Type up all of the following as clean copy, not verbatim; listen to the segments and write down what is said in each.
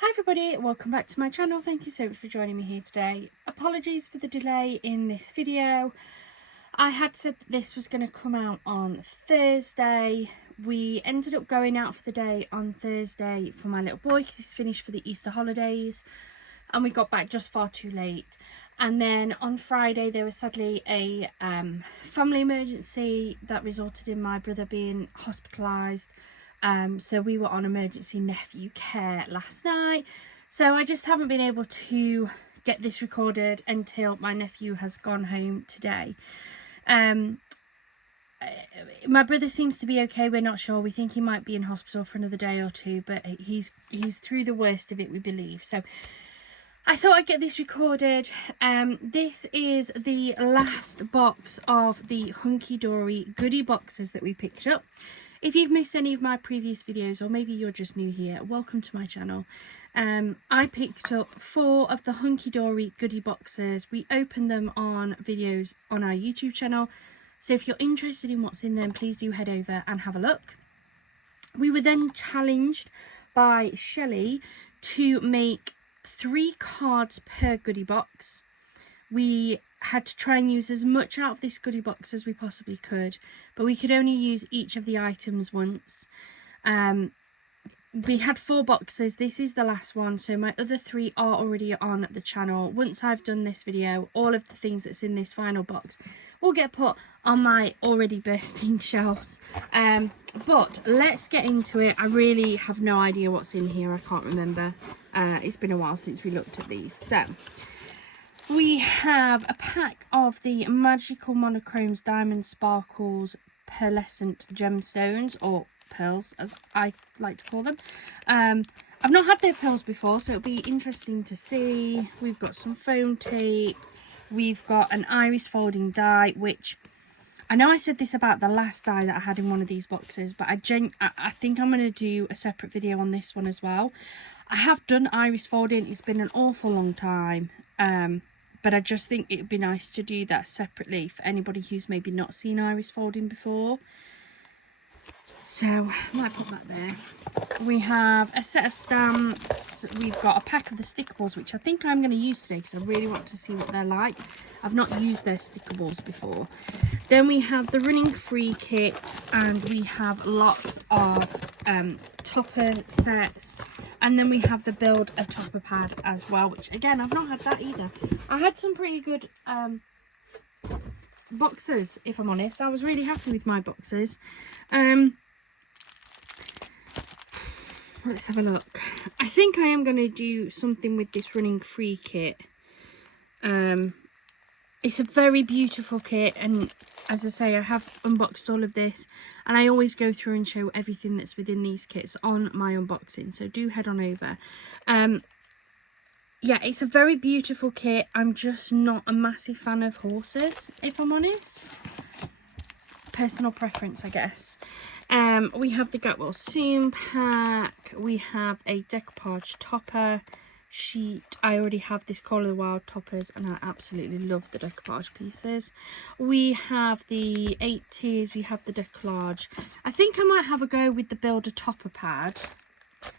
Hi everybody, welcome back to my channel. Thank you so much for joining me here today. Apologies for the delay in this video. I had said that this was going to come out on Thursday. We ended up going out for the day on Thursday for my little boy because he's finished for the Easter holidays, and we got back just far too late. And then on Friday there was sadly a family emergency that resulted in my brother being hospitalised. So we were on emergency nephew care last night, so I just haven't been able to get this recorded until my nephew has gone home today. My brother seems to be okay. We're not sure. We think he might be in hospital for another day or two, but he's through the worst of it, we believe. So I thought I'd get this recorded. This is the last box of the Hunkydory Goody Boxes that we picked up. If you've missed any of my previous videos, or maybe you're just new here, welcome to my channel. I picked up 4 of the Hunkydory Goody Boxes. We opened them on videos on our YouTube channel. So if you're interested in what's in them, please do head over and have a look. We were then challenged by Shelley to make 3 cards per goodie box. We had to try and use as much out of this goodie box as we possibly could, but we could only use each of the items once. We had 4 boxes. This is the last one, so my other 3 are already on the channel. Once I've done this video, all of the things that's in this final box will get put on my already bursting shelves. But let's get into it. I really have no idea what's in here. I can't remember. It's been a while since we looked at these. So we have a pack of the Magical Monochromes Diamond Sparkles Pearlescent Gemstones, or pearls as I like to call them. I've not had their pearls before, so it'll be interesting to see. We've got some foam tape. We've got an iris folding die, which I know I said this about the last die that I had in one of these boxes, but I think I'm going to do a separate video on this one as well. I have done iris folding. It's been an awful long time. But I just think it would be nice to do that separately for anybody who's maybe not seen iris folding before. So I might put that there. We have a set of stamps. We've got a pack of the stickables, which I think I'm going to use today because I really want to see what they're like. I've not used their stickables before. Then we have the running free kit, and we have lots of topper sets, and then we have the build a topper pad as well, which again I've not had that either. I had some pretty good boxes, if I'm honest. I was really happy with my boxes. Let's have a look. I think I am going to do something with this running free kit. It's a very beautiful kit, and as I say, I have unboxed all of this, and I always go through and show everything that's within these kits on my unboxing, so do head on over. Yeah, it's a very beautiful kit. I'm just not a massive fan of horses, if I'm honest. Personal preference, I guess. We have the Gatwell Seam pack. We have a decoupage topper sheet. I already have this Call of the Wild toppers, and I absolutely love the decoupage pieces. We have the 8 tiers. We have the decollage. I think I might have a go with the Builder topper pad,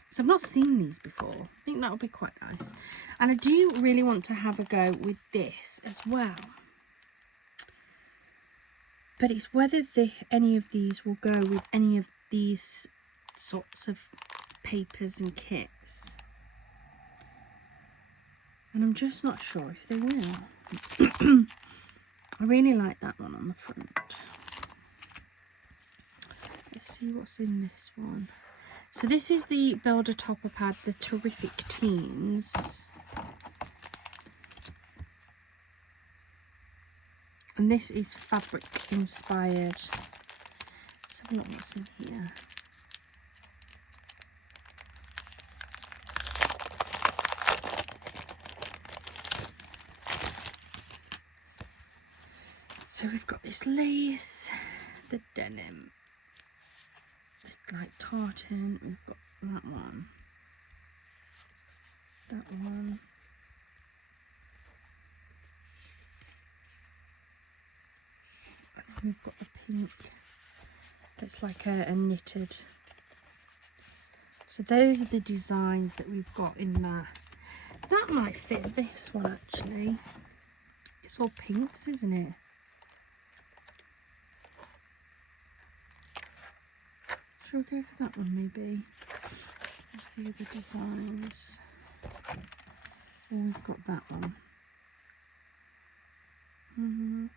so I've not seen these before. I think that would be quite nice. And I do really want to have a go with this as well. But it's whether any of these will go with any of these sorts of papers and kits. And I'm just not sure if they will. I really like that one on the front. Let's see what's in this one. So this is the Builder Topper Pad, the Terrific Teens. And this is fabric inspired. Let's have a look what's in here. So we've got this lace, the denim, it's like tartan, we've got that one, and then we've got the pink, that's like a knitted. So those are the designs that we've got in there. That might fit this one actually. It's all pinks, isn't it? Shall we go for that one maybe? What's the other designs? Oh, we've got that one. I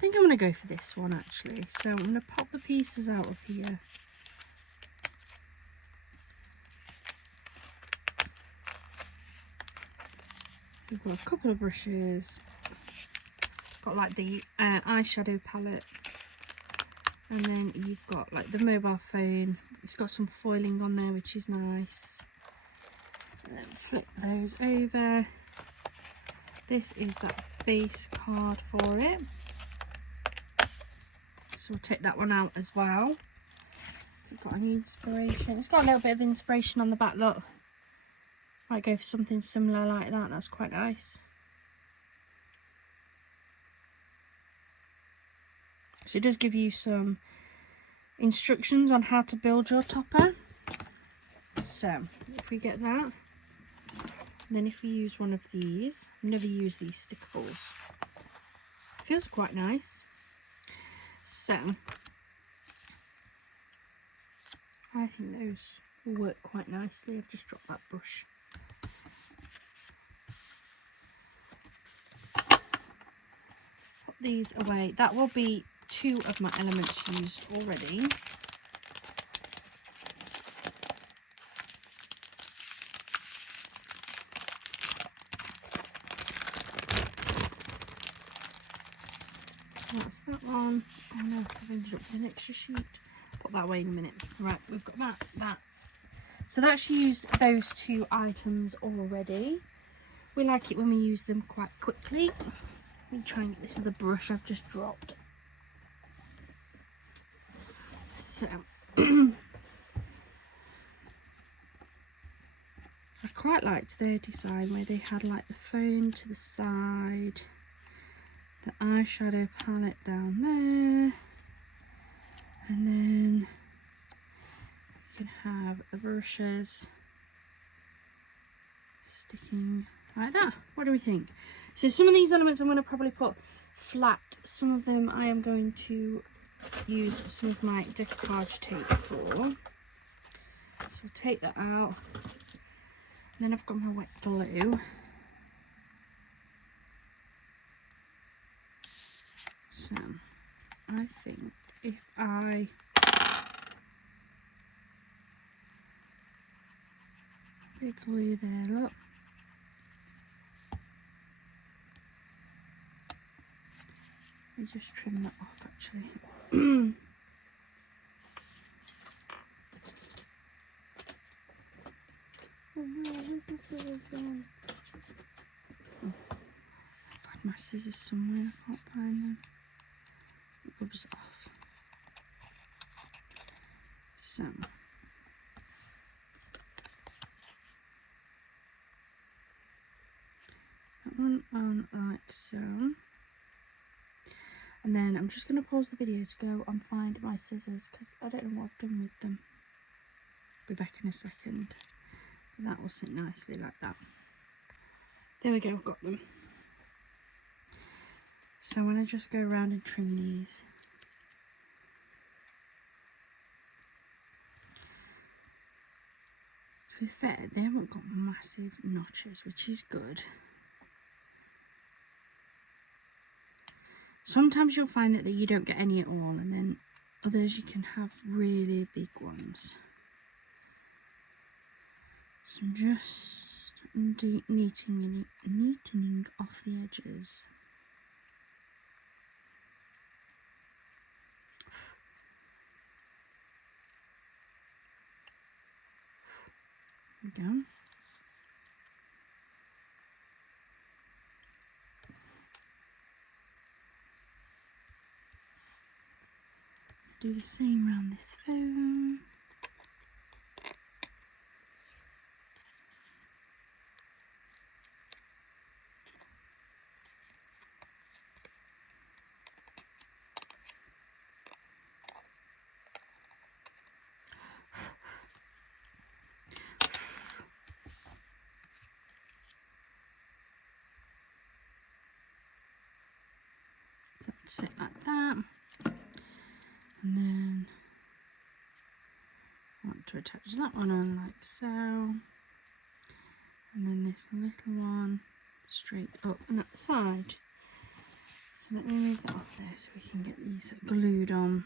think I'm going to go for this one actually. So I'm going to pop the pieces out of here. We've got a couple of brushes. Got like the eyeshadow palette. And then you've got like the mobile phone. It's got some foiling on there, which is nice. And then flip those over. This is that base card for it. So we'll take that one out as well. It's got any inspiration. It's got a little bit of inspiration on the back, look. Might go for something similar like that. That's quite nice. So it does give you some instructions on how to build your topper. So if we get that, then if we use one of these, I've never used these stickables. Feels quite nice. So I think those will work quite nicely. I've just dropped that brush. Put these away. That will be 2 of my elements used already. That's that one. Oh no, I've ended up with an extra sheet. Put that away in a minute. Right, we've got that. So that's used those 2 items already. We like it when we use them quite quickly. Let me try and get this other brush I've just dropped. So I quite liked their design where they had like the phone to the side, the eyeshadow palette down there, and then you can have the brushes sticking like that. What do we think? So some of these elements I'm going to probably put flat. Some of them I am going to use some of my decoupage tape for. So I'll take that out. And then I've got my wet glue. So I think if I big glue there, look. Let me just trim that off actually. Oh no, where's my scissors gone? Oh, I've had my scissors somewhere, I can't find them. It rubs off. So that one on like so. And then I'm just going to pause the video to go and find my scissors because I don't know what I've done with them. I'll be back in a second. But that will sit nicely like that. There we go, I've got them. So I'm going to just go around and trim these. To be fair, they haven't got massive notches, which is good. Sometimes you'll find that you don't get any at all, and then others you can have really big ones. So I'm just neatening off the edges. There we go. Do the same around this phone. that. And then I want to attach that one on like so. And then this little one straight up and at the side. So let me move that off there so we can get these glued on.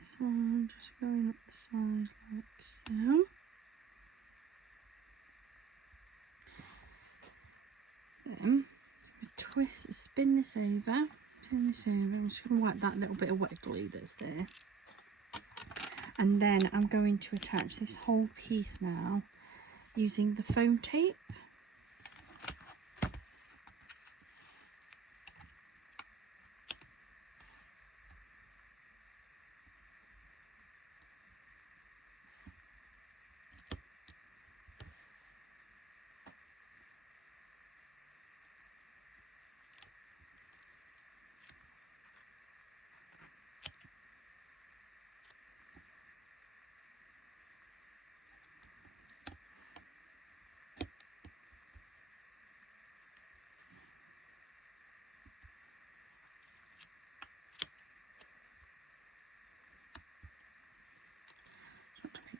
This one just going up the side like so. Then we twist, spin this over, turn this over. I'm just going to wipe that little bit of wet glue that's there. And then I'm going to attach this whole piece now using the foam tape.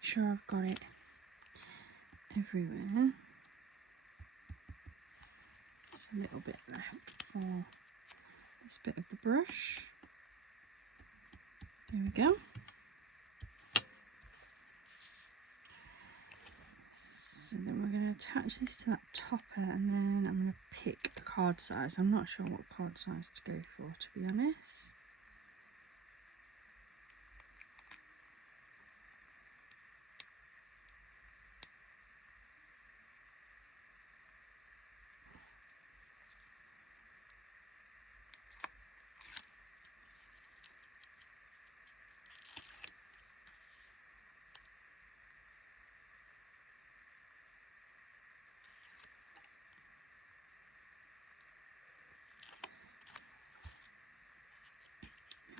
Sure I've got it everywhere. Just a little bit left for this bit of the brush. There we go. So then we're going to attach this to that topper, and then I'm going to pick a card size. I'm not sure what card size to go for, to be honest.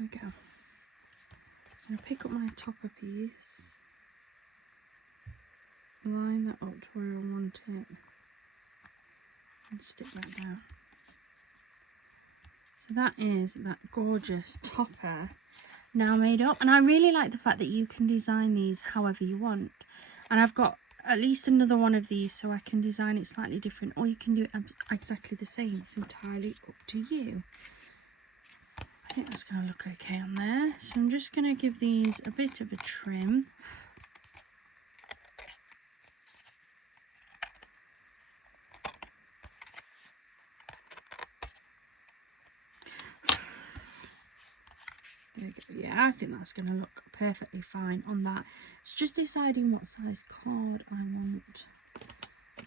There we go. So I'm going to pick up my topper piece, line that up to where I want it, and stick that down. So that is that gorgeous topper now made up. And I really like the fact that you can design these however you want. And I've got at least another one of these, so I can design it slightly different, or you can do it exactly the same. It's entirely up to you. I think that's going to look okay on there. So I'm just going to give these a bit of a trim. There we go. Yeah, I think that's going to look perfectly fine on that. It's just deciding what size card I want.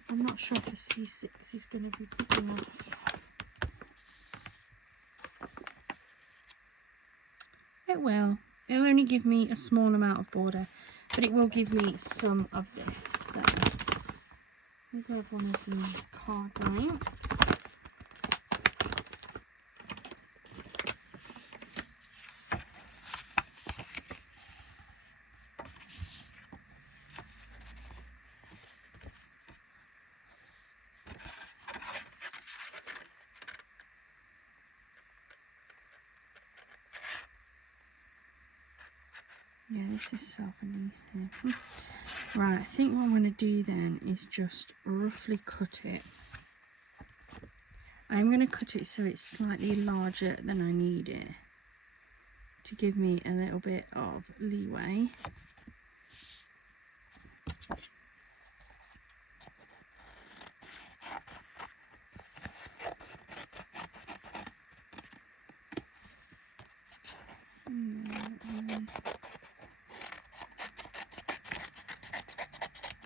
I'm not sure if a C6 is going to be big enough. It will. It'll only give me a small amount of border, but it will give me some of this. So let me grab one of these card blanks. Yeah, this is self-adhesive. Right, I think what I'm going to do then is just roughly cut it. I'm going to cut it so it's slightly larger than I need it, to give me a little bit of leeway.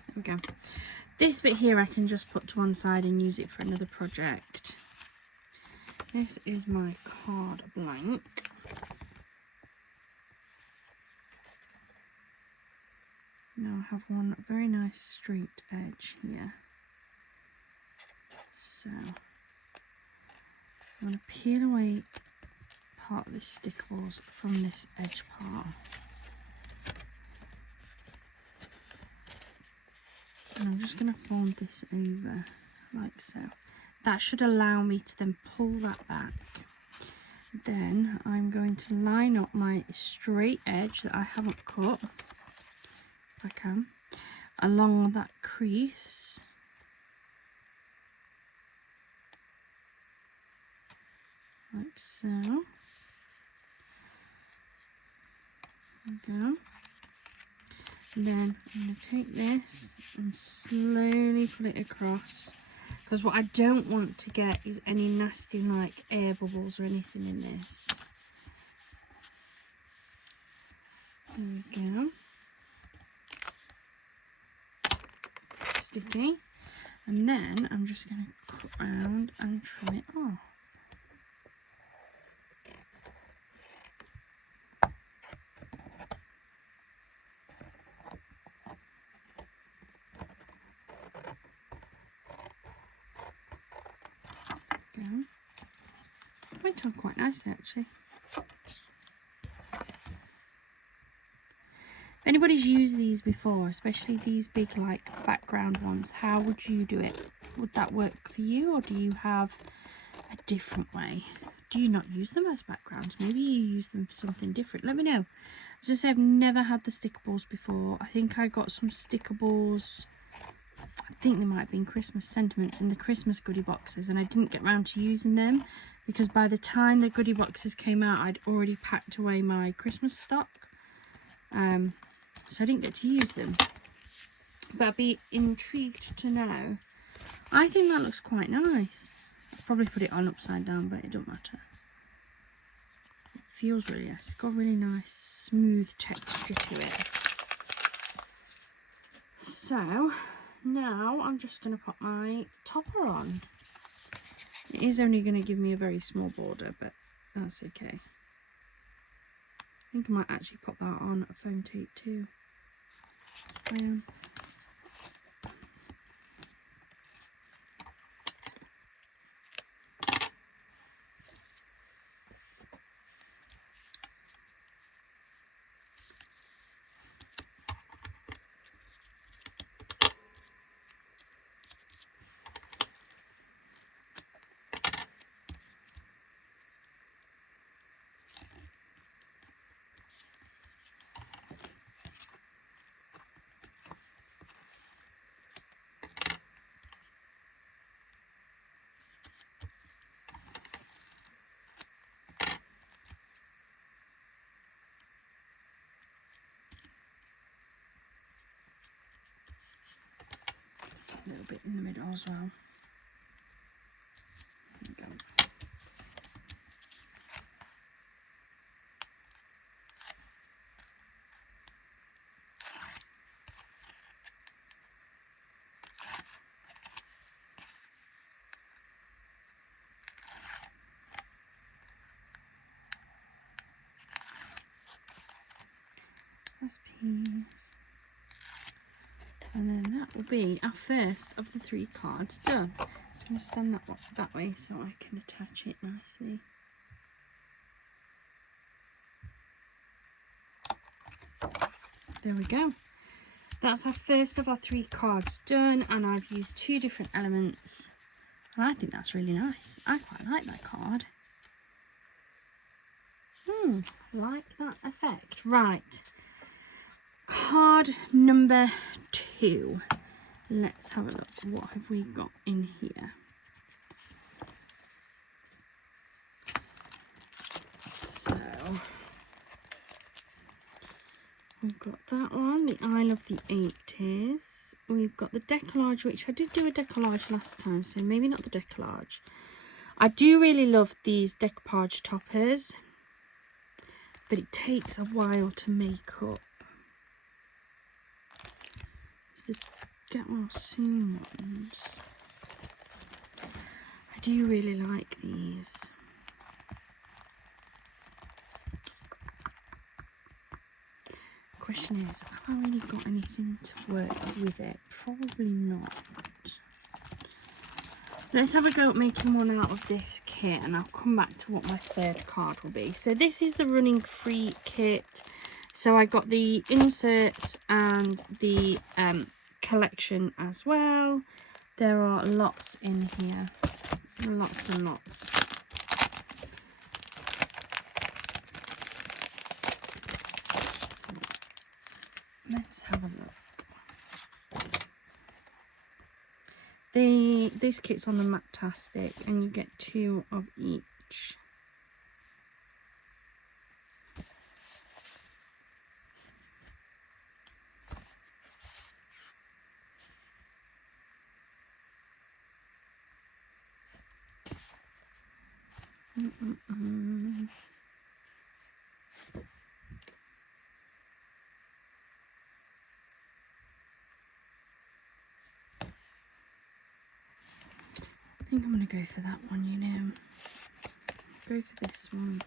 There we go. This bit here I can just put to one side and use it for another project. This is my card blank. Now I have one very nice straight edge here. So I'm going to peel away part of this stickables from this edge part. And I'm just going to fold this over like so. That should allow me to then pull that back. Then I'm going to line up my straight edge that I haven't cut, if I can, along that crease. Like so. There we go. And then I'm going to take this and slowly pull it across, because what I don't want to get is any nasty like air bubbles or anything in this. There we go. Sticky. And then I'm just going to cut round and trim it off. Went on quite nicely actually. If anybody's used these before, especially these big like background ones, how would you do it? Would that work for you, or do you have a different way? Do you not use them as backgrounds? Maybe you use them for something different. Let me know. As I say, I've never had the stickables before. I think I got some stickables, I think they might have been Christmas sentiments in the Christmas goodie boxes, and I didn't get round to using them because by the time the goodie boxes came out I'd already packed away my Christmas stock, so I didn't get to use them. But I'd be intrigued to know. I think that looks quite nice. I'll probably put it on upside down, but it don't matter. It feels really nice. It's got a really nice smooth texture to it. So now I'm just going to put my topper on. It is only going to give me a very small border, but that's okay. I think I might actually pop that on a foam tape too. I am. A little bit in the middle as well. There we go. Recipes. And then that will be our first of the 3 cards done. I'm going to stand that way so I can attach it nicely. There we go. That's our first of our 3 cards done, and I've used 2 different elements. And I think that's really nice. I quite like that card. Like that effect. Right. Card number 2. Let's have a look. What have we got in here? So we've got that one, the Isle of the 80s. We've got the decoupage, which I did do a decoupage last time, so maybe not the decoupage. I do really love these decoupage toppers, but it takes a while to make up. The Get Well Soon ones. I do really like these. question is, have I really got anything to work with it? Probably not. Let's have a go at making one out of this kit, and I'll come back to what my third card will be. So this is the running free kit. So I got the inserts and the collection as well. There are lots in here, lots and lots. So let's have a look. This kit's on the Matastic, and you get 2 of each. I think I'm going to go for that one, you know. Go for this one.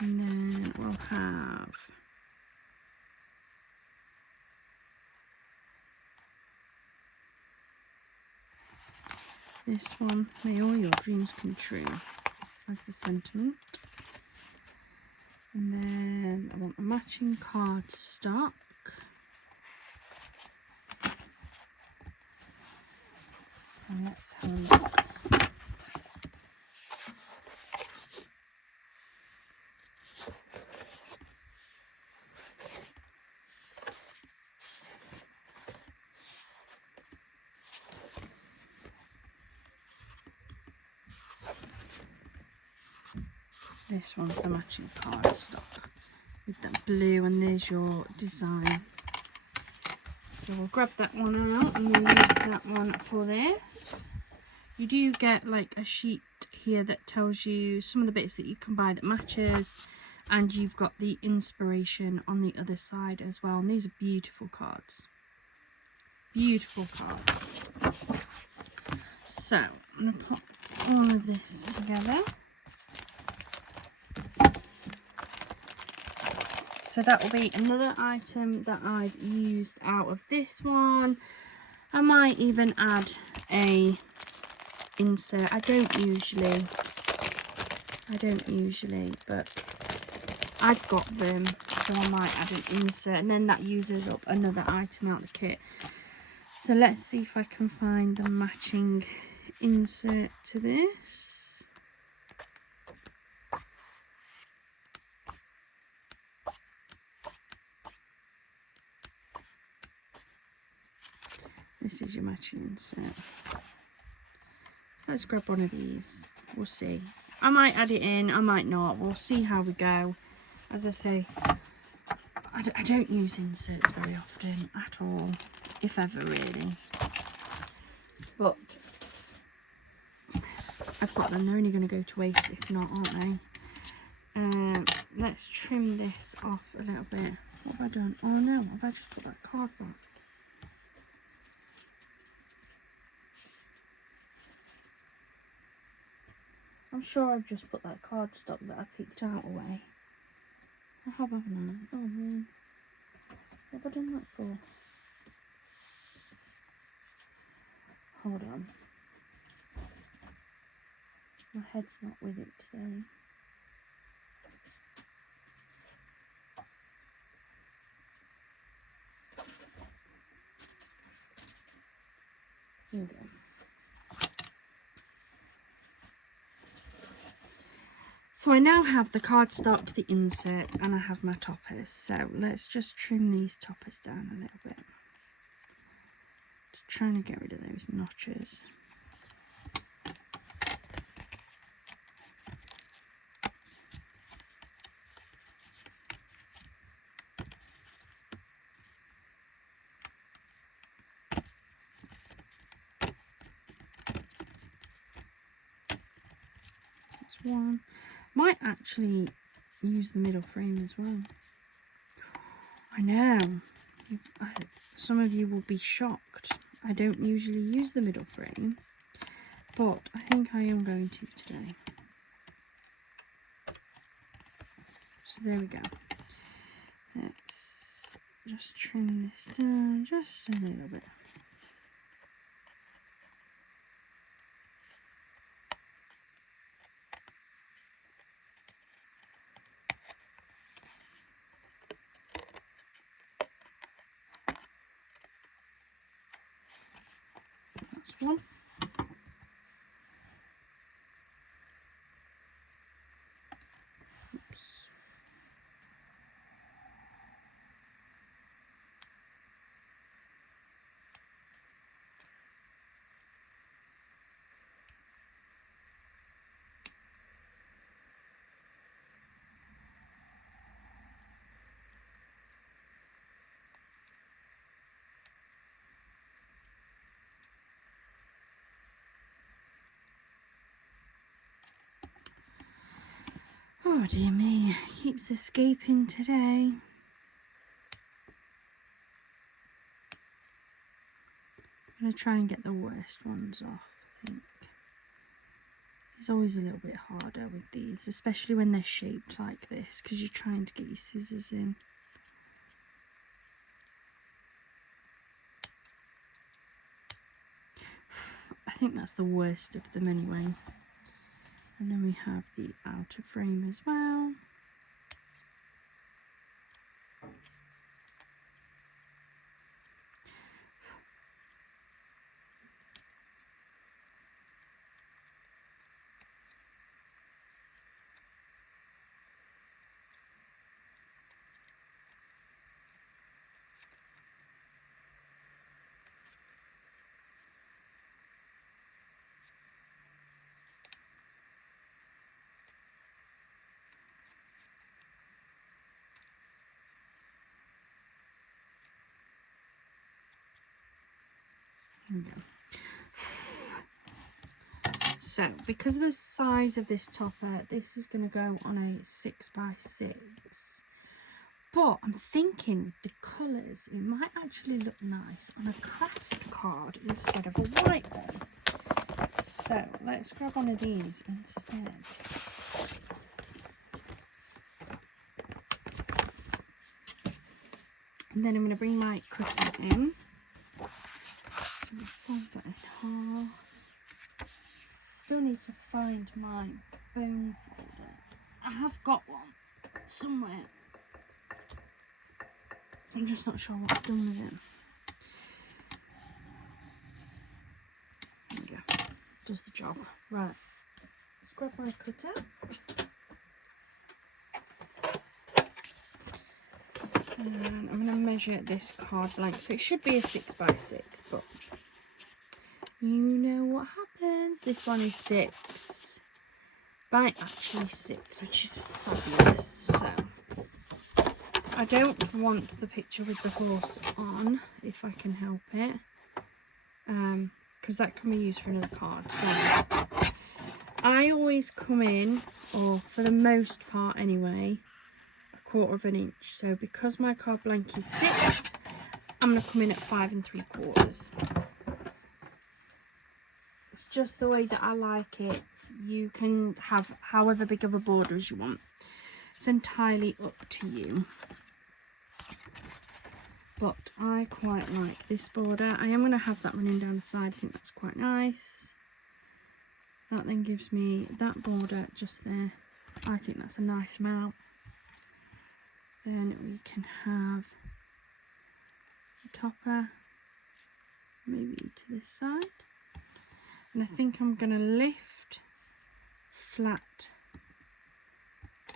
And then we'll have this one. May all your dreams come true, as the sentiment. And then I want a matching card stock. So let's have a look. This one's the matching cardstock with that blue, and there's your design. So we'll grab that one out and we'll use that one for this. You do get like a sheet here that tells you some of the bits that you can buy that matches, and you've got the inspiration on the other side as well. And these are beautiful cards. Beautiful cards. So I'm going to put all of this together. So that will be another item that I've used out of this one. I might even add a insert. I don't usually, but I've got them, so I might add an insert, and then that uses up another item out of the kit. So let's see if I can find the matching insert to this. This is your matching insert. So let's grab one of these. We'll see. I might add it in, I might not. We'll see how we go. As I say, I don't use inserts very often at all, if ever really. But I've got them. They're only going to go to waste if not, aren't they? Let's trim this off a little bit. What have I done? Oh no, have I just put that card back? I'm sure I've just put that cardstock that I picked out away. I have, haven't I? Oh man. What have I done that for? Hold on. My head's not with it today. Here we go. So I now have the cardstock, the insert, and I have my toppers. So let's just trim these toppers down a little bit. Just trying to get rid of those notches. That's one. Might actually use the middle frame as well. I know. Some of you will be shocked. I don't usually use the middle frame. but I think I am going to today. So there we go. Let's just trim this down just a little bit. That's one. Oops. Oh dear me, keeps escaping today. I'm going to try and get the worst ones off, I think. It's always a little bit harder with these, especially when they're shaped like this, because you're trying to get your scissors in. I think that's the worst of them anyway. And then we have the outer frame as well. There we go. So, because of the size of this topper, this is going to go on a 6x6. But I'm thinking the colours, it might actually look nice on a craft card instead of a white one. So, let's grab one of these instead. And then I'm going to bring my cutter in. So we'll fold that in half. Still need to find my bone folder. I have got one somewhere. I'm just not sure what I've done with it. There we go. Does the job. Right. Let's grab my cutter. And I'm going to measure this card blank. So it should be a 6x6, but you know what happens. This one is 6 by actually 6, which is fabulous. So I don't want the picture with the horse on, if I can help it, because that can be used for another card. So I always come in, or for the most part anyway, 1/4 of an inch. So because my card blank is 6, I'm going to come in at 5 3/4. It's just the way that I like it. You can have however big of a border as you want. It's entirely up to you. But I quite like this border. I am going to have that running down the side. I think that's quite nice. That then gives me that border just there. I think that's a nice amount. Then we can have the topper maybe to this side. And I think I'm going to lift, flat,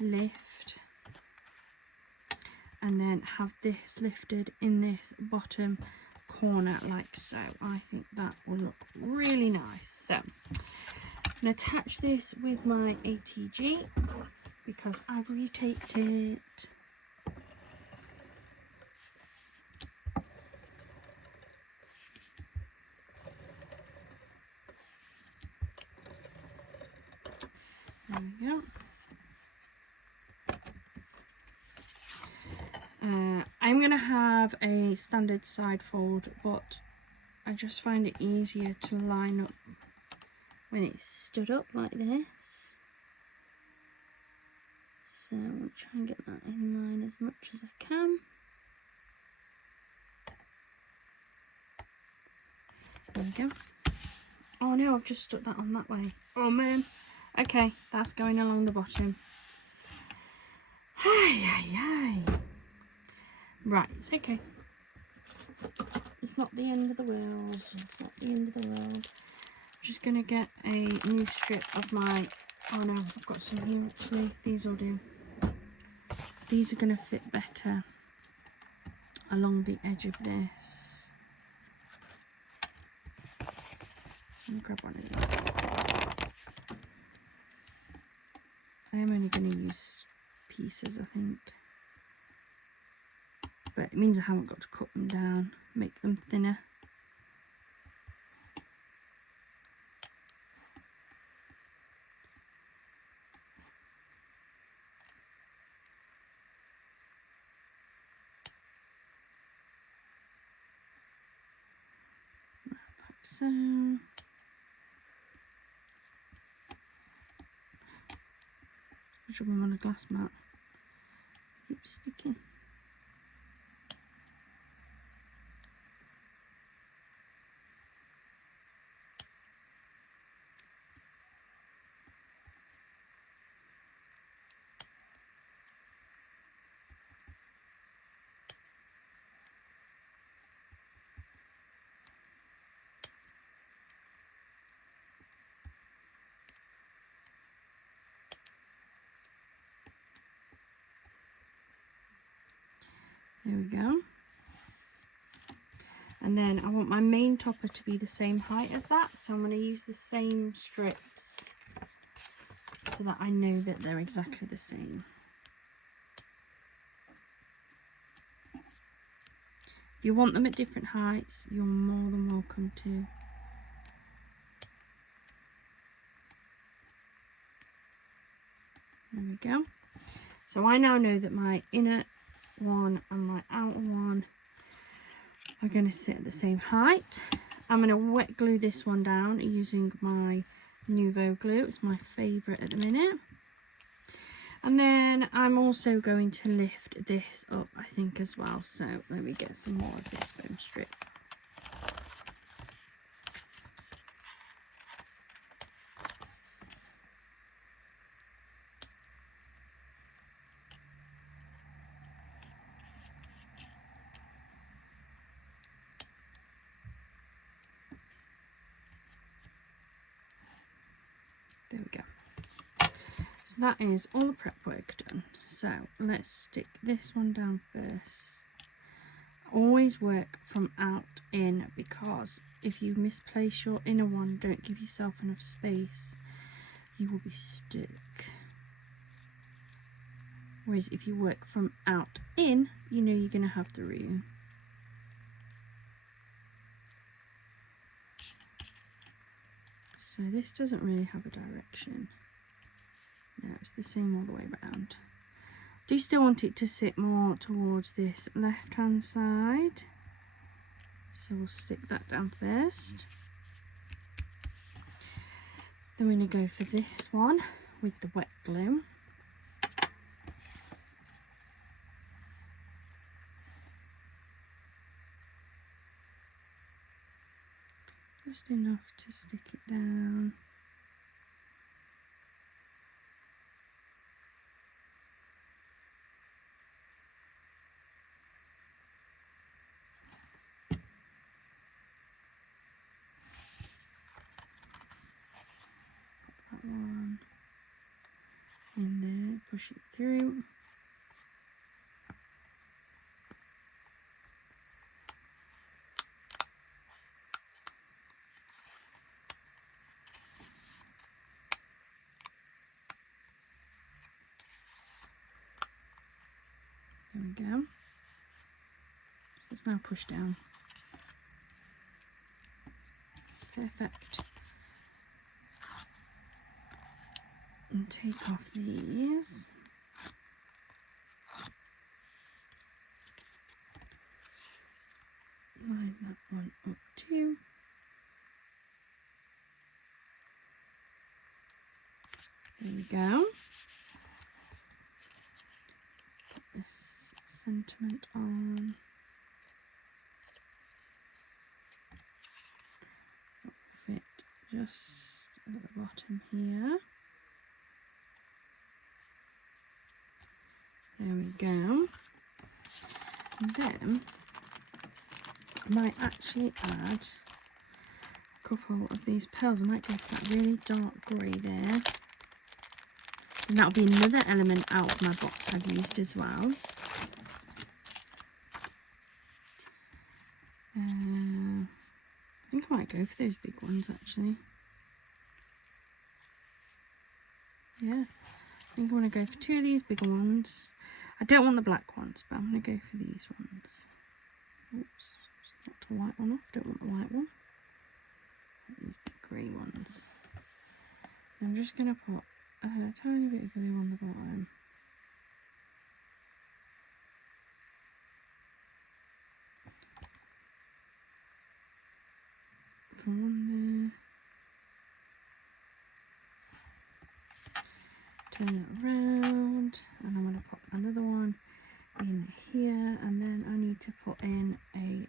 lift, and then have this lifted in this bottom corner like so. I think that will look really nice. So I'm going to attach this with my ATG because I've retaped it. There we go. I'm going to have a standard side fold, but I just find it easier to line up when it's stood up like this. So I'll try and get that in line as much as I can. There we go. Oh no, I've just stuck that on that way. Oh man. Okay, that's going along the bottom. Ay. Right, it's okay. It's not the end of the world. It's not the end of the world. I'm just going to get a new strip of my... Oh no, I've got some here actually. These will do. These are going to fit better along the edge of this. I'm going to grab one of these. I am only going to use pieces, I think. But it means I haven't got to cut them down, make them thinner. Like so. Which one on a glass mat? Keep sticking. There we go. And then I want my main topper to be the same height as that, so I'm going to use the same strips so that I know that they're exactly the same. If you want them at different heights, you're more than welcome to. There we go. So I now know that my inner one and my outer one are going to sit at the same height. I'm going to wet glue this one down using my Nouveau glue. It's my favourite at the minute. And then I'm also going to lift this up, I think, as well. So let me get some more of this foam strip. There we go. So that is all the prep work done. So let's stick this one down first. Always work from out in, because if you misplace your inner one, don't give yourself enough space, you will be stuck. Whereas if you work from out in, you know you're going to have the room. So this doesn't really have a direction. No, it's the same all the way around. Do you still want it to sit more towards this left hand side? So we'll stick that down first. Then we're going to go for this one with the wet glue. Just enough to stick it down. Pop that one in there, push it through. There we go. So it's now pushed down. Perfect. And take off these. Line that one up too. There we go. Put this sentiment on. Fit just at the bottom here. There we go. And then I might actually add a couple of these pearls. I might go for that really dark grey there. And that'll be another element out of my box I've used as well. I think I might go for those big ones actually. Yeah, I think I want to go for 2 of these big ones. I don't want the black ones, but I'm going to go for these ones. Oops, knocked the white one off. Don't want the white one. These big grey ones. I'm just going to put a tiny bit of glue on the bottom. For one there. Turn that around, and I'm going to put another one in here, and then I need to put in a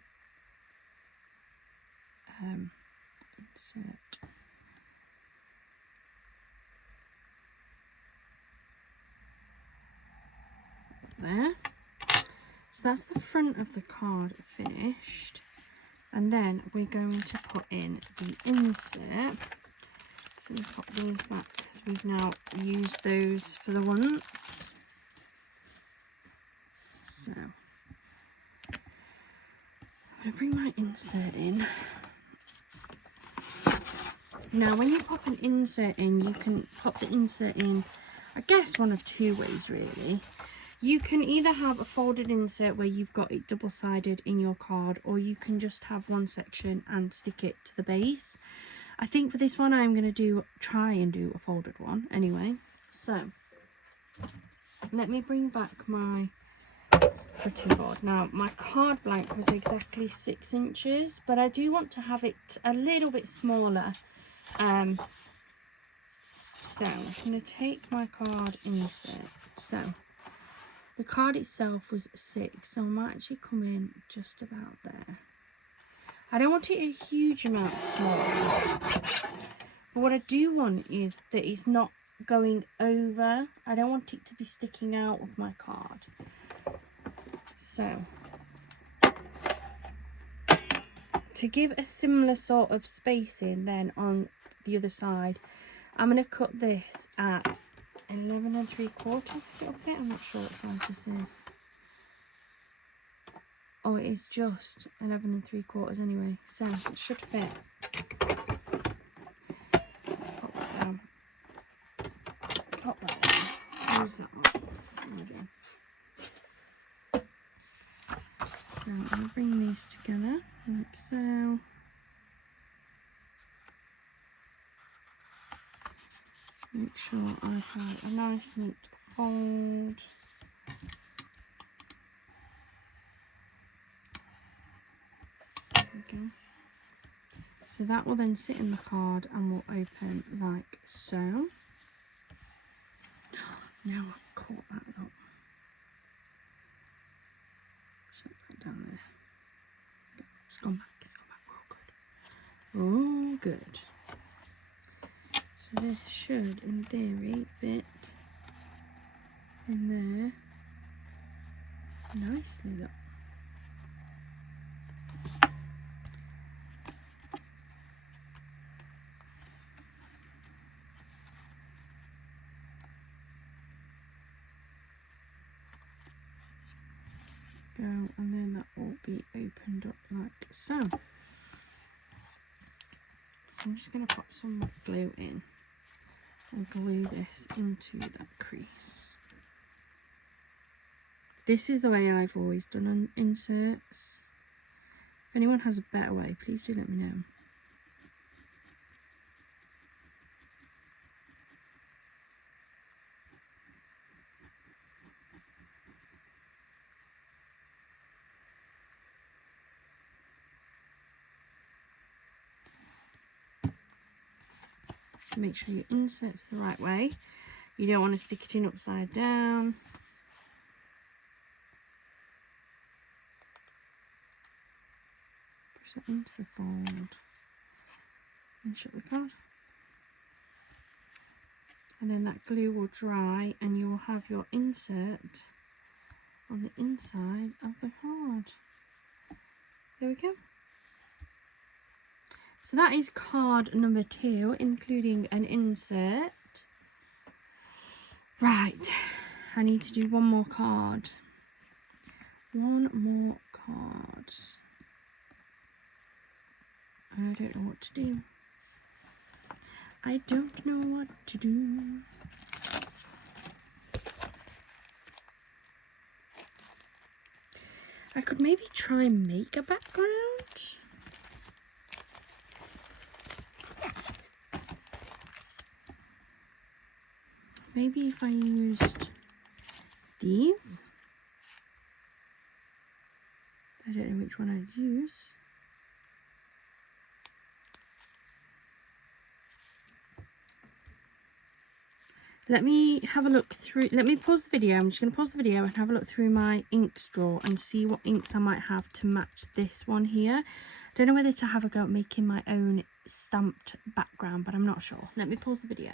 insert. There. So that's the front of the card finished, and then we're going to put in the insert. So we pop these back because we've now used those for the once. So I'm going to bring my insert in. Now when you pop an insert in, you can pop the insert in, I guess, one of 2 ways really. You can either have a folded insert where you've got it double-sided in your card, or you can just have one section and stick it to the base. I think for this one I'm going to try and do a folded one anyway. So let me bring back my cutting board. Now my card blank was exactly 6 inches, but I do want to have it a little bit smaller. So I'm going to take my card insert. So the card itself was 6, so I might actually come in just about there. I don't want it a huge amount smaller, but what I do want is that it's not going over. I don't want it to be sticking out of my card. So to give a similar sort of spacing then on the other side, I'm going to cut this at 11 3/4 if it'll fit. I'm not sure what size this is. Oh, it is just 11 3/4 anyway, so it should fit. Pop that down. Pop that down. Use that one. There we go. So I'm going to bring these together like so. Make sure I have a nice neat fold. There we go. So that will then sit in the card and will open like so. Now I've caught that up. Shut that down there. It's gone back, we're all good. All good. So this should, in theory, fit in there nicely. Look. Go, and then that will be opened up like so. So I'm just going to pop some glue in and glue this into that crease. This is the way I've always done on inserts. If anyone has a better way, please do let me know. So make sure your insert's the right way. You don't want to stick it in upside down. Push that into the fold and shut the card. And then that glue will dry and you will have your insert on the inside of the card. There we go. So that is card number 2, including an insert. Right, I need to do one more card. One more card. I don't know what to do. I don't know what to do. I could maybe try and make a background. Maybe if I used these. I don't know which one I'd use. Let me have a look through, let me pause the video. I'm just going to pause the video and have a look through my inks drawer and see what inks I might have to match this one here. I don't know whether to have a go at making my own stamped background, but I'm not sure. Let me pause the video.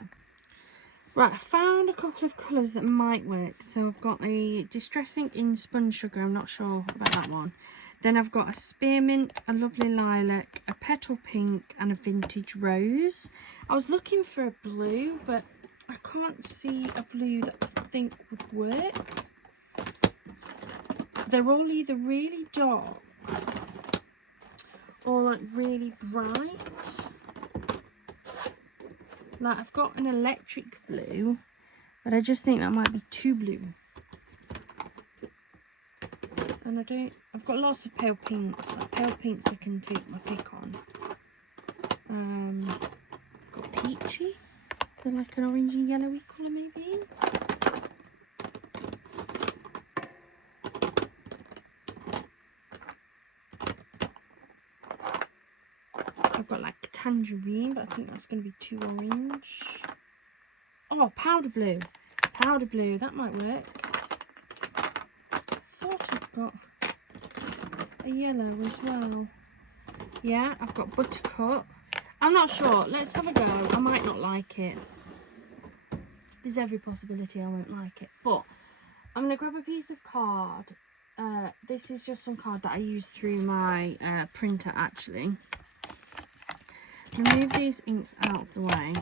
Right, I found a couple of colours that might work. So I've got a Distress Ink in Sponge Sugar, I'm not sure about that one. Then I've got a Spearmint, a Lovely Lilac, a Petal Pink and a Vintage Rose. I was looking for a blue, but I can't see a blue that I think would work. They're all either really dark or like really bright. Like I've got an electric blue, but I just think that might be too blue. And I've got lots of pale pinks. Like pale pinks I can take my pick on. Got peachy. Like an orangey yellowy colour maybe. I've got like tangerine, but I think that's going to be too orange. Oh, powder blue. Powder blue, that might work. I thought I've got a yellow as well. Yeah, I've got buttercup. I'm not sure. Let's have a go. I might not like it. There's every possibility I won't like it. But I'm going to grab a piece of card. This is just some card that I use through my printer actually. Remove these inks out of the way.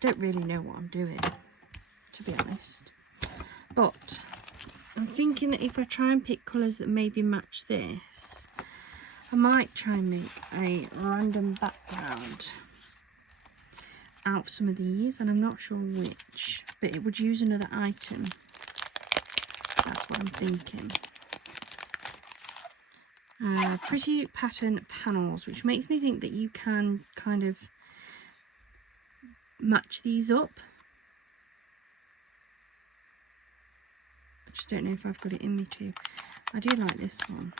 Don't really know what I'm doing, to be honest. But I'm thinking that if I try and pick colours that maybe match this, I might try and make a random background out of some of these, and I'm not sure which, but it would use another item. That's what I'm thinking. Pretty pattern panels, which makes me think that you can kind of match these up. I just don't know if I've got it in me to. I do like this one.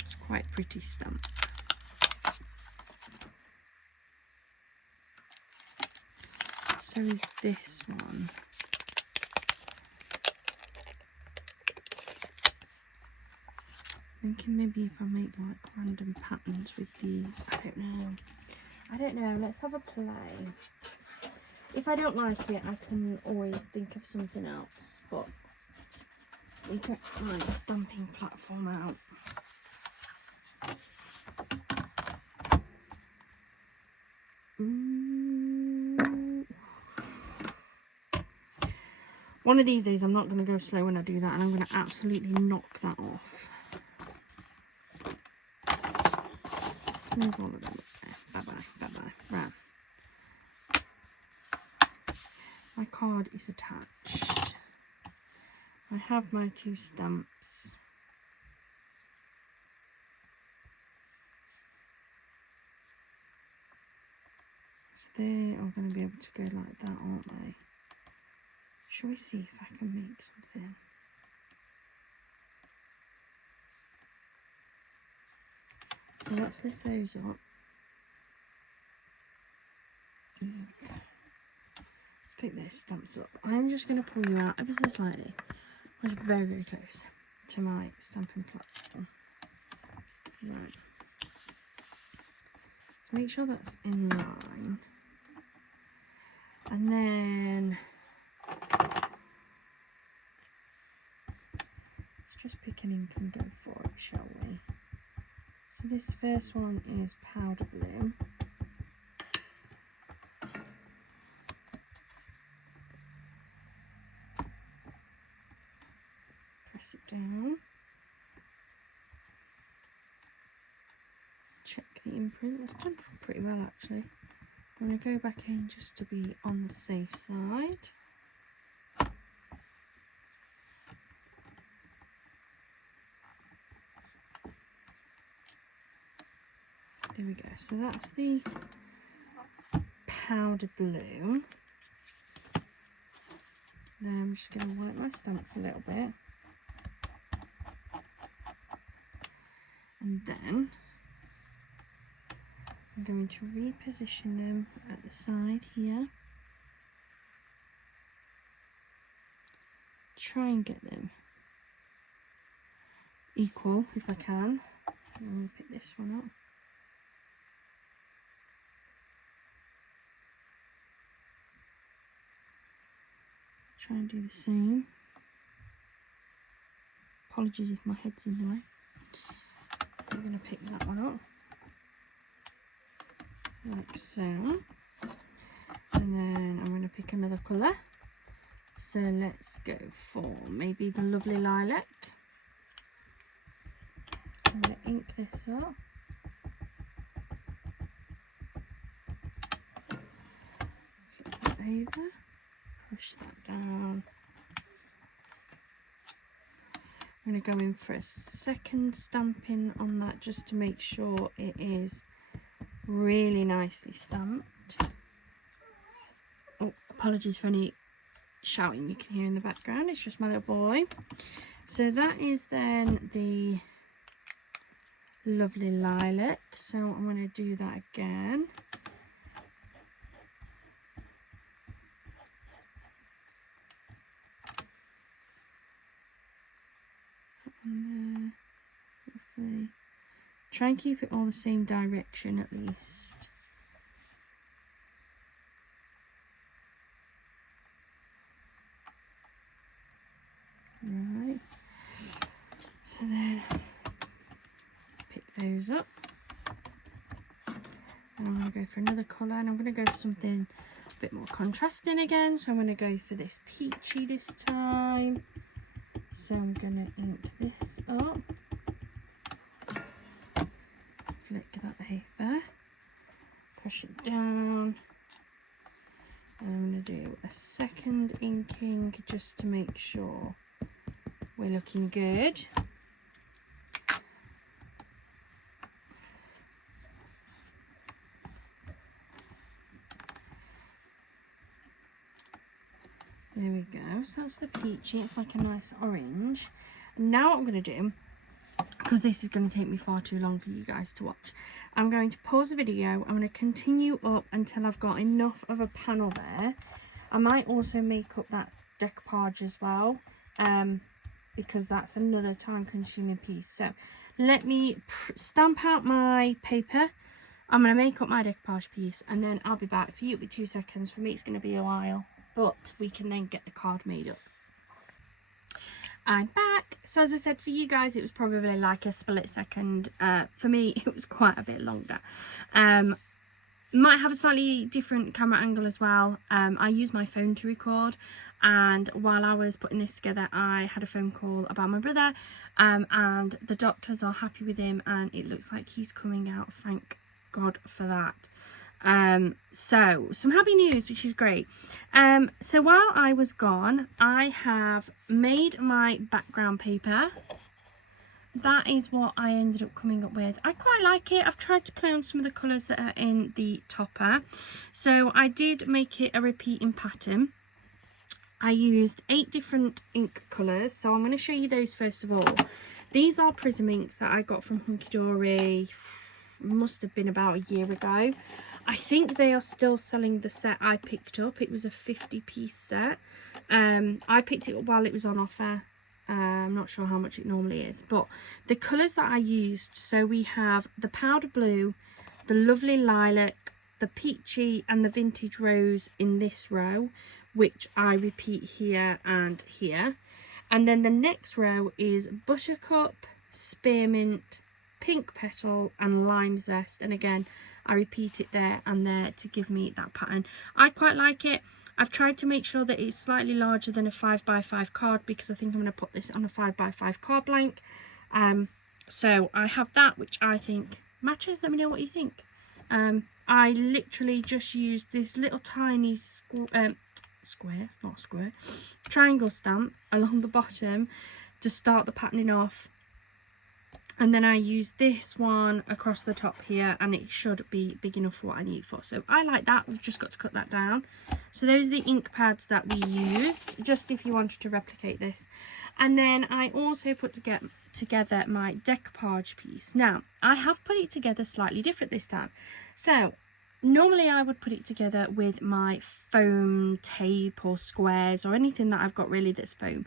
It's quite pretty stamp. So is this one. Thinking maybe if I make like random patterns with these. I don't know. Let's have a play. If I don't like it, I can always think of something else. But we get my stamping platform out. One of these days I'm not going to go slow when I do that, and I'm going to absolutely knock that off. Move all of them. Bye-bye, bye-bye. Right. My card is attached. I have my 2 stamps. So they are going to be able to go like that, aren't they? Shall we see if I can make something? So let's lift those up. Let's pick those stamps up. I'm just going to pull you out ever so slightly. I'm very, very close to my stamping platform. Right. So make sure that's in line. And then let's just pick an ink and go for it, shall we? So this first one is powder blue. Press it down. Check the imprint. That's done pretty well actually. I'm going to go back in just to be on the safe side. There we go. So that's the powder blue. Then I'm just going to wipe my stamps a little bit. And then I'm going to reposition them at the side here. Try and get them equal if I can. I'm going to pick this one up. Try and do the same. Apologies if my head's in the way. I'm going to pick that one up. Like so. And then I'm going to pick another colour. So let's go for maybe the lovely lilac. So I'm going to ink this up. Flip that over. Push that down. I'm going to go in for a second stamping on that just to make sure it is really nicely stamped. Oh, apologies for any shouting you can hear in the background. It's just my little boy. So that is then the lovely lilac. So I'm going to do that again. And there, roughly. Try and keep it all the same direction at least. Right. So then pick those up. And I'm going to go for another colour, and I'm going to go for something a bit more contrasting again. So I'm going to go for this peachy this time. So I'm going to ink this up. Flick that over, push it down, and I'm going to do a second inking just to make sure we're looking good. There we go, so that's the peachy, it's like a nice orange. Now what I'm going to do, because this is going to take me far too long for you guys to watch, I'm going to pause the video. I'm going to continue up until I've got enough of a panel there. I might also make up that decoupage as well, because that's another time consuming piece. So let me stamp out my paper. I'm going to make up my decoupage piece, and then I'll be back. For you it'll be 2 seconds, for me it's going to be a while, but we can then get the card made up. I'm back. So as I said, for you guys it was probably like a split second. For me it was quite a bit longer. Might have a slightly different camera angle as well. I use my phone to record, and while I was putting this together I had a phone call about my brother, and the doctors are happy with him and it looks like he's coming out, thank God for that. So some happy news, which is great. So while I was gone, I have made my background paper. That is what I ended up coming up with. I quite like it. I've tried to play on some of the colours that are in the topper. So I did make it a repeating pattern. I used 8 different ink colours, so I'm going to show you those first of all. These are Prism inks that I got from Hunkydory must have been about a year ago. I think they are still selling the set I picked up. It was a 50-piece set. I picked it up while it was on offer. I'm not sure how much it normally is, but the colours that I used, so we have the powder blue, the lovely lilac, the peachy and the vintage rose in this row, which I repeat here and here. And then the next row is buttercup, spearmint, pink petal and lime zest, and again I repeat it there and there to give me that pattern. I quite like it. I've tried to make sure that it's slightly larger than a 5x5 card because I think I'm going to put this on a 5x5 card blank. So I have that, which I think matches. Let me know what you think. I literally just used this little tiny triangle stamp along the bottom to start the patterning off, and then I used this one across the top here, and it should be big enough for what I need for. So I like that. We've just got to cut that down. So those are the ink pads that we used, just if you wanted to replicate this. And then I also put together my decoupage piece. Now I have put it together slightly different this time. So normally I would put it together with my foam tape or squares or anything that I've got really that's foam.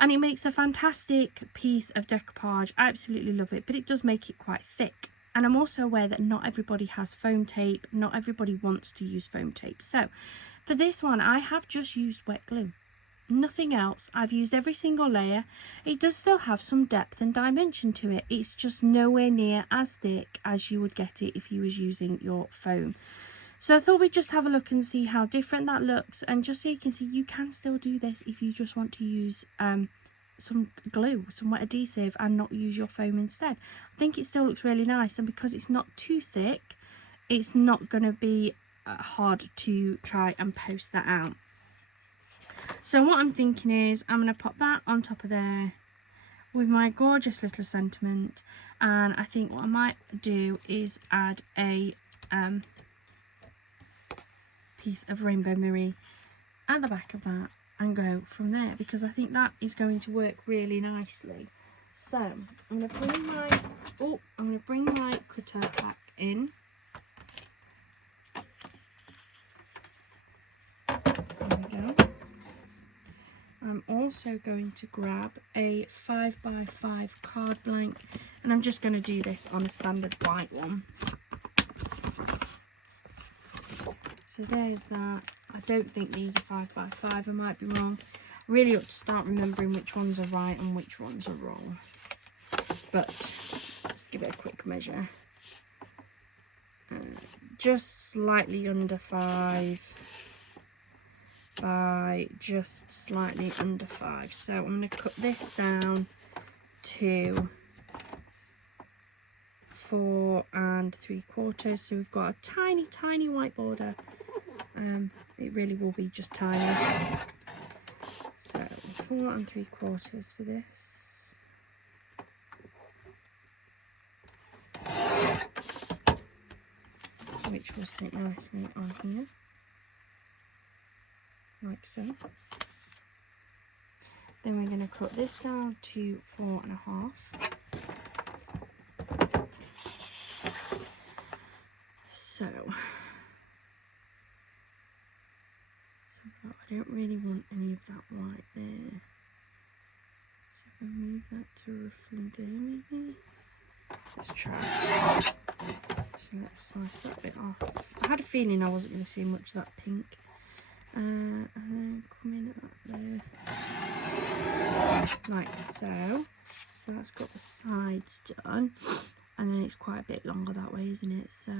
And it makes a fantastic piece of decoupage. I absolutely love it, but it does make it quite thick. And I'm also aware that not everybody has foam tape. Not everybody wants to use foam tape. So for this one, I have just used wet glue. Nothing else. I've used every single layer. It does still have some depth and dimension to it. It's just nowhere near as thick as you would get it if you was using your foam. So I thought we'd just have a look and see how different that looks, and just so you can see you can still do this if you just want to use some glue, some wet adhesive, and not use your foam instead. I think it still looks really nice, and because it's not too thick, it's not going to be hard to try and post that out. So what I'm thinking is I'm going to pop that on top of there with my gorgeous little sentiment, and I think what I might do is add a piece of rainbow mirror at the back of that and go from there, because I think that is going to work really nicely. So I'm going to bring my cutter back in. There we go. I'm also going to grab a 5x5 card blank, and I'm just going to do this on a standard white one. So there's that. I don't think these are 5x5, I might be wrong. I really ought to start remembering which ones are right and which ones are wrong. But let's give it a quick measure. Just slightly under 5 by just slightly under 5. So I'm going to cut this down to 4 3/4. So we've got a tiny white border. It really will be just tiny. So 4 3/4 for this. Which will sit nicely on here, like so. Then we're going to cut this down to 4 1/2. So I don't really want any of that white there. So if I move that to roughly there, maybe. Let's try. So let's slice that bit off. I had a feeling I wasn't going to see much of that pink. And then come in at that there. Like so. So that's got the sides done. And then it's quite a bit longer that way, isn't it? So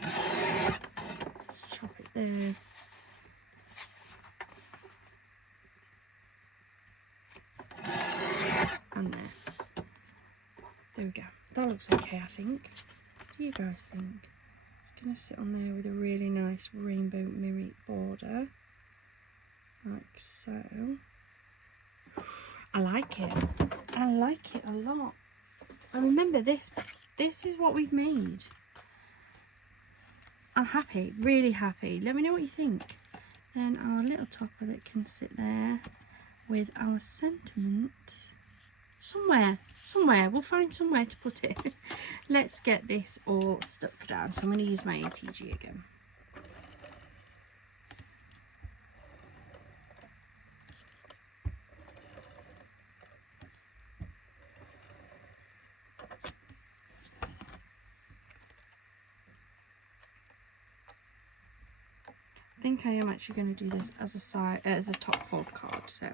let's chop it there. And there. There we go. That looks okay, I think. What do you guys think? It's going to sit on there with a really nice rainbow mirror border. Like so. I like it. I like it a lot. And remember this is what we've made. I'm happy, really happy. Let me know what you think. Then our little topper that can sit there. with our sentiment somewhere. We'll find somewhere to put it. Let's get this all stuck down. So I'm going to use my ATG again. I think I am actually going to do this as a top fold card. So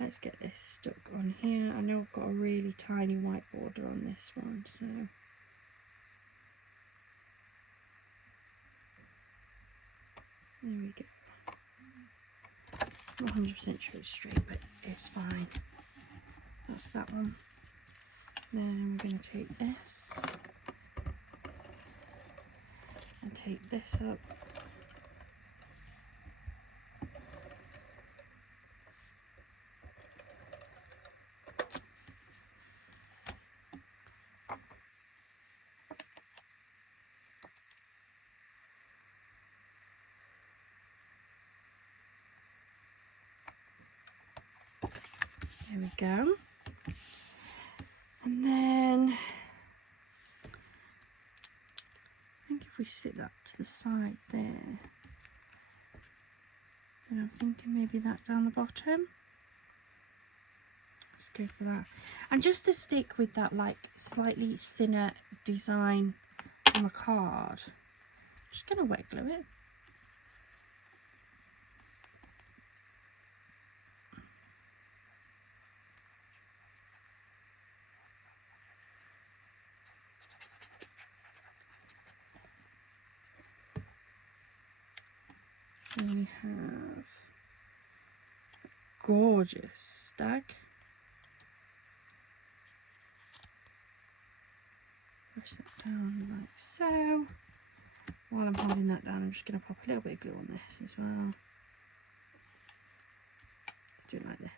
let's get this stuck on here. I know I've got a really tiny white border on this one, so there we go. I'm not 100% sure it's straight, but it's fine. That's that one. Then we're going to take this and take this up. There we go. And then I think if we sit that to the side there, then I'm thinking maybe that down the bottom. Let's go for that. And just to stick with that like slightly thinner design on the card, I'm just going to wet glue it. And we have a gorgeous stag. Press it down like so. While I'm holding that down, I'm just going to pop a little bit of glue on this as well. Just do it like this.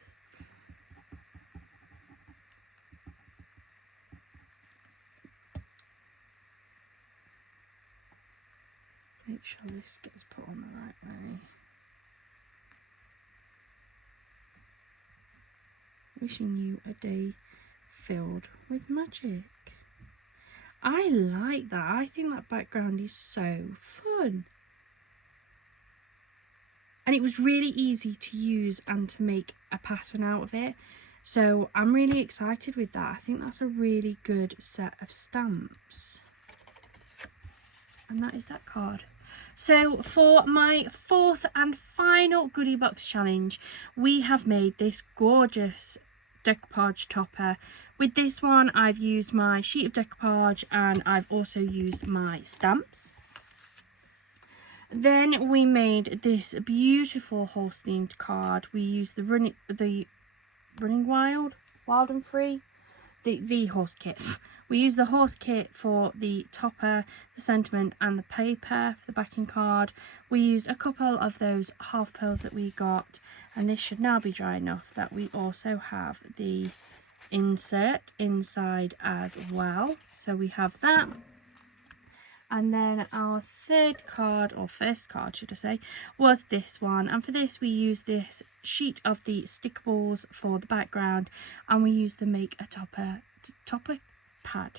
Make sure this gets put on the right way. Wishing you a day filled with magic. I like that. I think that background is so fun. And it was really easy to use and to make a pattern out of it. So I'm really excited with that. I think that's a really good set of stamps. And that is that card. So for my fourth and final goodie box challenge, we have made this gorgeous decoupage topper. With this one, I've used my sheet of decoupage and I've also used my stamps. Then we made this beautiful horse themed card. We used the running wild and free, the horse kit. We used the horse kit for the topper, the sentiment and the paper for the backing card. We used a couple of those half pearls that we got, and this should now be dry enough that we also have the insert inside as well. So we have that. And then our third card, or first card should I say, was this one. And for this we used this sheet of the stick balls for the background, and we used the make a topper pad.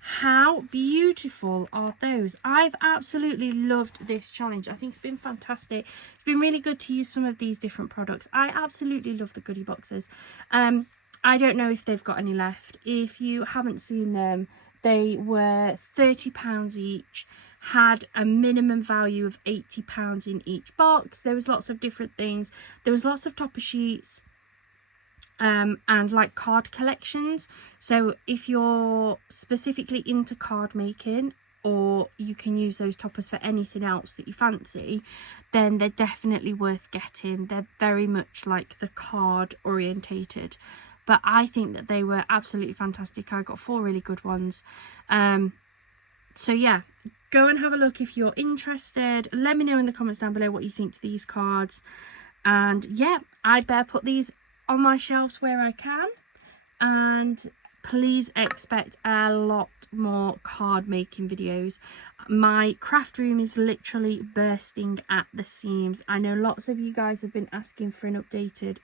How beautiful are those? I've absolutely loved this challenge. I think it's been fantastic. It's been really good to use some of these different products. I absolutely love the goodie boxes. I don't know if they've got any left. If you haven't seen them, they were £30 each, had a minimum value of £80 in each box. There was lots of different things. There was lots of topper sheets, and like card collections. So if you're specifically into card making, or you can use those toppers for anything else that you fancy, then they're definitely worth getting. They're very much like the card orientated, but I think that they were absolutely fantastic. I got 4 really good ones. So yeah, go and have a look if you're interested. Let me know in the comments down below what you think to these cards. And yeah, I better put these on my shelves where I can, and please expect a lot more card making videos. My craft room is literally bursting at the seams. I know lots of you guys have been asking for an updated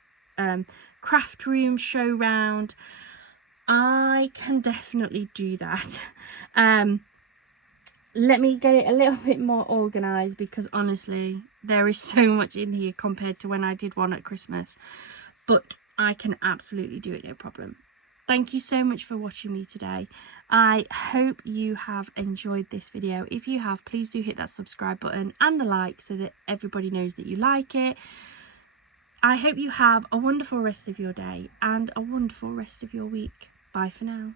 craft room show round, I can definitely do that. Let me get it a little bit more organised, because honestly there is so much in here compared to when I did one at Christmas, but I can absolutely do it, no problem. Thank you so much for watching me today. I hope you have enjoyed this video. If you have, please do hit that subscribe button and the like so that everybody knows that you like it. I hope you have a wonderful rest of your day and a wonderful rest of your week. Bye for now.